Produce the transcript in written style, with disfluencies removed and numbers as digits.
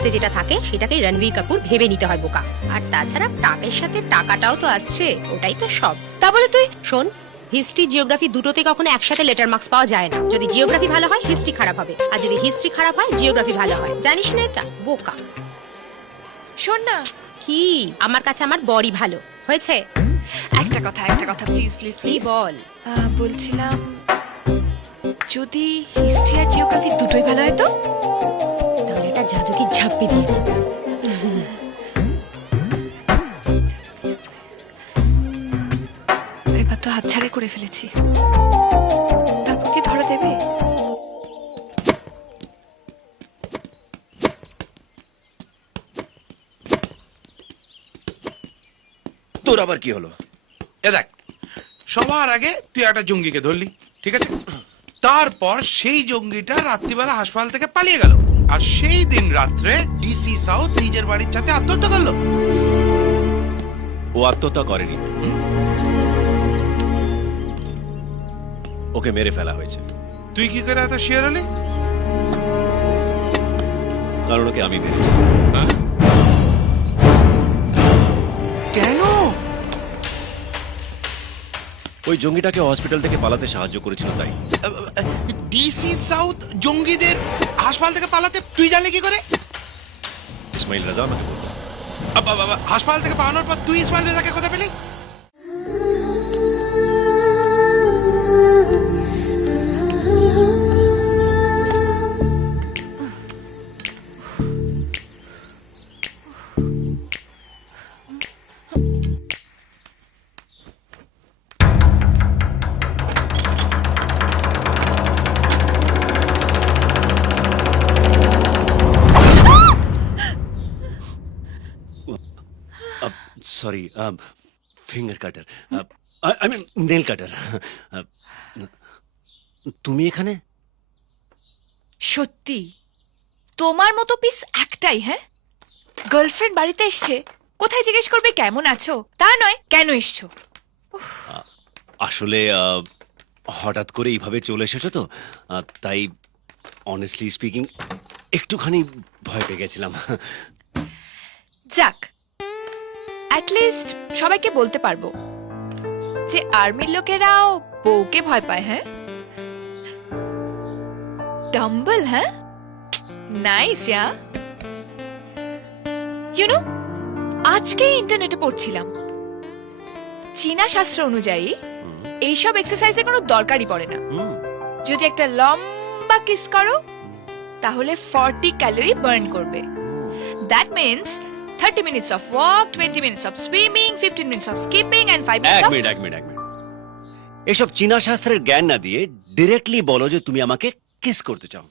হাতে যেটা থাকে সেটাকে রণবীর কাপুর ভেবে নিতে হয় বোকা। আর তাছাড়া টাকের সাথে টাকাটাও তো আসছে, ওটাই তো সব। তা বলে তুই শোন, হিস্ট্রি জিওগ্রাফি দুটোতে কখনো একসাথে লেটার মার্কস পাওয়া যায় না। যদি জিওগ্রাফি ভালো হয় হিস্ট্রি খারাপ হবে, আর যদি হিস্ট্রি খারাপ হয় জিওগ্রাফি ভালো হয়। জানিস না এটা? বোকা। শোন না, কি? আমার কাছে আমার বড়ি ভালো হয়েছে। একটা কথা প্লিজ প্লিজ কি প্লিজ। বল? বলছিলাম যদি হিস্ট্রি আর জিওগ্রাফি দুটোই ভালো হয় তো? তাহলে এটা জাদুকে ঝাপ্পি দিয়ে দিই। এবার তো হাতছাড়াই করে ফেলেছি, তারপর কি ধরা দেবে? তোর আবার কি হলো? এ দেখ, সবার আগে তুই একটা জঙ্গিকে ধরলি, ঠিক আছে? তারপর সেই জঙ্গিটা রাত্রিবেলা হাসপাতাল থেকে পালিয়ে গেল, আর সেই দিন রাত্রে ডিসি সাউথ নিজের বাড়ির সাথে আত্মহত্যা করলো। ও আত্মহত্যা করেনি, ওকে মেরে ফেলা হয়েছে। তুই কি করে এত শিওর হলি? কারণ ওকে আমি মেরেছি। কেন? ওই জঙ্গিটাকে হসপিটাল থেকে পালাতে সাহায্য করেছিল তাই। ডিসি সাউথ জঙ্গিদের হাসপাতাল থেকে পালাতে তুই জানলি কি করে? ইসমাইল রাজা আমাকে বলল। হাসপাতাল থেকে পালানোর পর তুই ইসমাইল রেজাকে কোথায় পেলি? Sorry, finger cutter, I mean nail cutter. তুমি এখানে? সত্যি তোমার মতো পিস একটাই? হ্যাঁ, গার্লফ্রেন্ড বাড়িতে এসছে, কোথায় জিজ্ঞেস করবে কেমন আছো, তা নয় কেন এসছো। আসলে হঠাৎ করে এইভাবে চলে এসেছো তো, তাই অনেস্টলি স্পিকিং একটুখানি ভয় পেয়ে গেছিলাম। যাক, অ্যাটলিস্ট সবাইকে বলতে পারবো যে আর্মির লোকেরাও বউকে ভয় পায়। হ্যাঁ, ডাম্বল। হ্যাঁ, নাইস। ইউ নো, আজকে ইন্টারনেটে পড়ছিলাম চীনা শাস্ত্র অনুযায়ী এইসব এক্সারসাইজের কোনো দরকারই পড়ে না। যদি একটা লম্বা কিস করো তাহলে 40 ক্যালোরি বার্ন করবে। That means 30 minutes of walk, 20 minutes of swimming, 15 minutes of skipping and 5 minutes of... এক মিনিট। এসব চীনা শাস্ত্রের জ্ঞান না দিয়ে ডিরেক্টলি বলো যে তুমি আমাকে কিস করতে চাও।